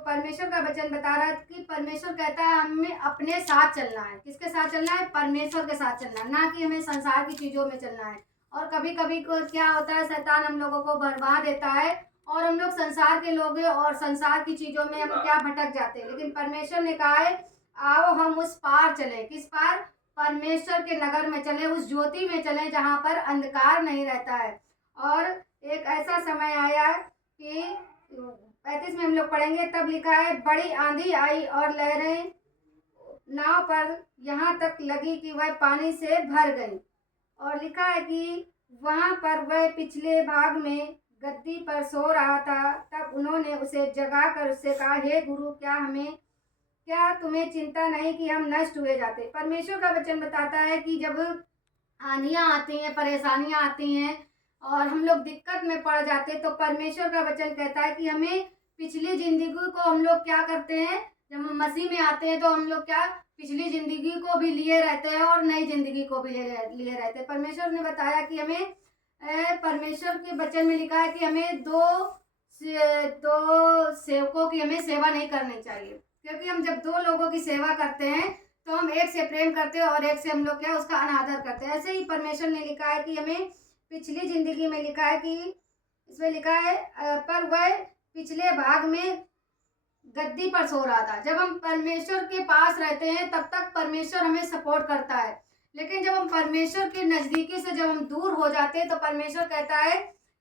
परमेश्वर का वचन बता रहा है कि परमेश्वर कहता है हमें अपने साथ चलना है। किसके साथ चलना है? परमेश्वर के साथ चलना है, ना कि हमें संसार की चीज़ों में चलना है। और कभी कभी को क्या होता है, शैतान हम लोगों को बर्बा देता है और हम लोग संसार के लोग हैं और संसार की चीज़ों में हम क्या भटक जाते हैं। लेकिन परमेश्वर ने कहा है आओ हम उस पार चलें। किस पार? परमेश्वर के नगर में चलें, उस ज्योति में चलें जहाँ पर अंधकार नहीं रहता है। और एक ऐसा समय आया कि 35 में हम लोग पढ़ेंगे, तब लिखा है बड़ी आंधी आई और लहरें नाव पर यहाँ तक लगी कि वह पानी से भर गई। और लिखा है कि वहाँ पर वह पिछले भाग में गद्दी पर सो रहा था। तब उन्होंने उसे जगाकर उससे कहा, हे गुरु, क्या तुम्हें चिंता नहीं कि हम नष्ट हुए जाते? परमेश्वर का वचन बताता है कि जब आंधियाँ आती हैं, परेशानियाँ आती हैं और हम लोग दिक्कत में पड़ जाते, तो परमेश्वर का वचन कहता है कि हमें पिछली ज़िंदगी को हम लोग क्या करते हैं, जब हम मसीह में आते हैं तो हम लोग क्या पिछली ज़िंदगी को भी लिए रहते हैं और नई ज़िंदगी को भी लिए रहते हैं। परमेश्वर ने बताया कि हमें परमेश्वर के वचन में लिखा है कि हमें दो सेवकों की हमें सेवा नहीं करनी चाहिए, क्योंकि हम जब दो लोगों की सेवा करते हैं तो हम एक से प्रेम करते हैं और एक से हम लोग क्या उसका अनादर करते हैं। ऐसे ही परमेश्वर ने लिखा है कि हमें पिछली ज़िंदगी में लिखा है कि इसमें लिखा है पर वह पिछले भाग में गद्दी पर सो रहा था। जब हम परमेश्वर के पास रहते हैं तब तक परमेश्वर हमें सपोर्ट करता है, लेकिन जब हम परमेश्वर के नज़दीकी से जब हम दूर हो जाते हैं तो परमेश्वर कहता है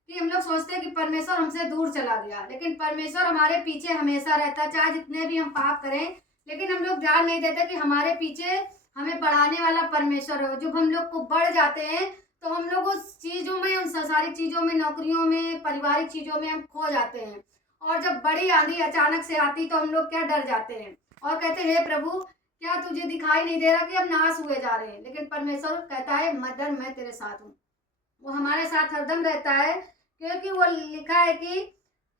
कि हम लोग सोचते हैं कि परमेश्वर हमसे दूर चला गया, लेकिन परमेश्वर हमारे पीछे हमेशा रहता है, चाहे जितने भी हम पाप करें। लेकिन हम लोग ध्यान नहीं देते कि हमारे पीछे हमें बढ़ाने वाला परमेश्वर है। जब हम लोग को बढ़ जाते हैं तो हम लोग उस चीज़ों में, उन संसारिक चीज़ों में, नौकरियों में, पारिवारिक चीज़ों में हम खो जाते हैं। और जब बड़ी आंधी अचानक से आती तो हम लोग क्या डर जाते हैं और कहते हैं, हे प्रभु, क्या तुझे दिखाई नहीं दे रहा कि हम नाश हुए जा रहे हैं? लेकिन परमेश्वर कहता है, मदन, मैं तेरे साथ हूँ। वो हमारे साथ हरदम रहता है, क्योंकि वो लिखा है कि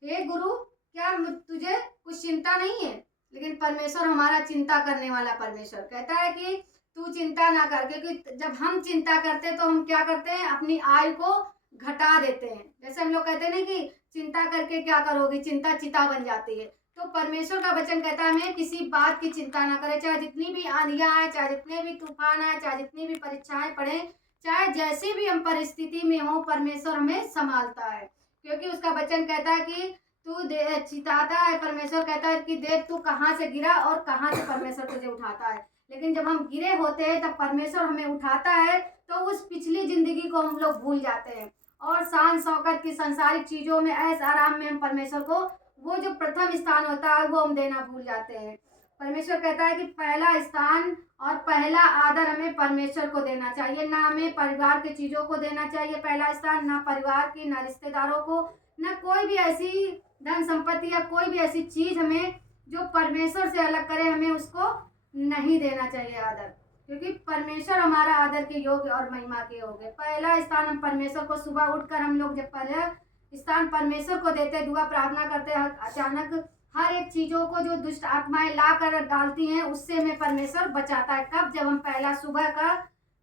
हे गुरु, क्या तुझे कुछ चिंता नहीं है? लेकिन परमेश्वर हमारा चिंता करने वाला परमेश्वर कहता है कि तू चिंता ना कर, क्योंकि जब हम चिंता करते हैं तो हम क्या करते हैं, अपनी आयु को घटा देते हैं। जैसे हम लोग कहते हैं ना कि चिंता करके क्या करोगी, चिंता चिता बन जाती है। तो परमेश्वर का वचन कहता है हमें किसी बात की चिंता ना करें, चाहे जितनी भी आंधियां आए, चाहे जितने भी तूफान आए, चाहे जितनी भी परीक्षाएं पड़े, चाहे जैसी भी हम परिस्थिति में हो, परमेश्वर हमें संभालता है। क्योंकि उसका वचन कहता है कि तू चिताता है, परमेश्वर कहता है कि देख तू कहाँ से गिरा और कहाँ से परमेश्वर तुझे उठाता है। लेकिन जब हम गिरे होते हैं तब परमेश्वर हमें उठाता है, तो उस पिछली जिंदगी को हम लोग भूल जाते हैं और शान शौकत की संसारिक चीज़ों में, ऐश आराम में हम परमेश्वर को वो जो प्रथम स्थान होता है वो हम देना भूल जाते हैं। परमेश्वर कहता है कि पहला स्थान और पहला आदर हमें परमेश्वर को देना चाहिए, ना हमें परिवार की चीज़ों को देना चाहिए पहला स्थान, ना परिवार की, ना रिश्तेदारों को, ना कोई भी ऐसी धन संपत्ति या कोई भी ऐसी चीज़ हमें जो परमेश्वर से अलग करे, हमें उसको नहीं देना चाहिए आदर, क्योंकि परमेश्वर हमारा आदर के योग्य और महिमा के योग्य। पहला स्थान हम परमेश्वर को, सुबह उठकर हम लोग जब पहला स्थान परमेश्वर को देते, दुआ प्रार्थना करते हैं, अचानक हर एक चीज़ों को जो दुष्ट आत्माएं ला कर डालती हैं उससे हमें परमेश्वर बचाता है। कब? जब हम पहला सुबह का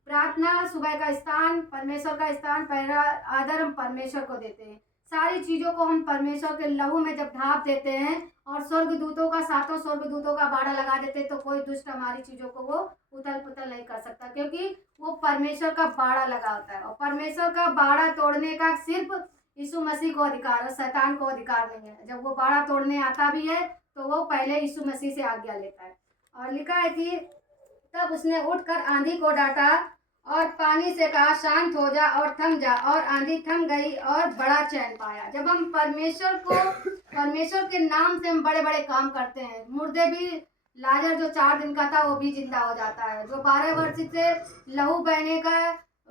प्रार्थना, सुबह का स्थान, परमेश्वर का स्थान, पहला आदर हम परमेश्वर को देते हैं। सारी चीज़ों को हम परमेश्वर के लहू में जब ढाप देते हैं और स्वर्गदूतों का, सातों स्वर्गदूतों का बाड़ा लगा देते हैं, तो कोई दुष्ट हमारी चीज़ों को वो उथल पुथल नहीं कर सकता, क्योंकि वो परमेश्वर का बाड़ा लगा होता है। और परमेश्वर का बाड़ा तोड़ने का सिर्फ यीशु मसीह को अधिकार है, शैतान को अधिकार नहीं है। जब वो बाड़ा तोड़ने आता भी है तो वो पहले यीशु मसीह से आज्ञा लेता है। और लिखा है कि तब उसने उठकर आंधी को डांटा और पानी से कहा, शांत हो जा और थम जा, और आंधी थम गई और बड़ा चैन पाया। जब हम परमेश्वर के नाम से हम बड़े बड़े काम करते हैं, मुर्दे भी, लाजर जो 4 दिन का था वो भी जिंदा हो जाता है। जो 12 वर्ष से लहू बहने का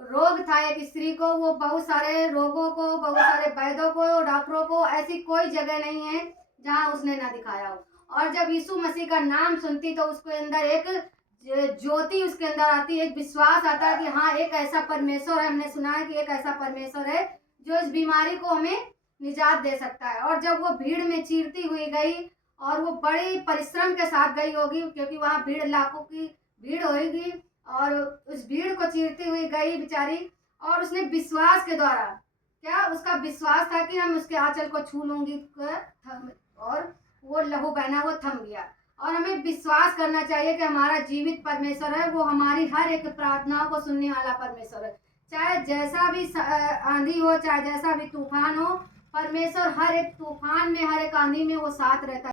रोग था एक स्त्री को, वो बहुत सारे रोगों को, बहुत सारे वैद्यों को, डॉक्टरों को, ऐसी कोई जगह नहीं है जहाँ उसने ना दिखाया हो। और जब यीशु मसीह का नाम सुनती तो उसके अंदर एक ज्योति उसके अंदर आती है, एक विश्वास आता है कि हाँ, एक ऐसा परमेश्वर है, हमने सुना है कि एक ऐसा परमेश्वर है जो इस बीमारी को हमें निजात दे सकता है। और जब वो भीड़ में चीरती हुई गई, और वो बड़ी परिश्रम के साथ गई होगी, क्योंकि वहाँ भीड़, लाखों की भीड़ होगी, और उस भीड़ को चीरती हुई गई बेचारी, और उसने विश्वास के द्वारा, क्या उसका विश्वास था कि हम उसके आंचल को छू लूंगी, और वो लहू बहना, वो थम गया। और हमें विश्वास करना चाहिए कि हमारा जीवित परमेश्वर है, वो हमारी हर एक प्रार्थनाओं को सुनने वाला परमेश्वर है। चाहे जैसा भी आंधी हो, चाहे जैसा भी तूफान हो, परमेश्वर हर एक तूफान में, हर एक आंधी में वो साथ रहता है।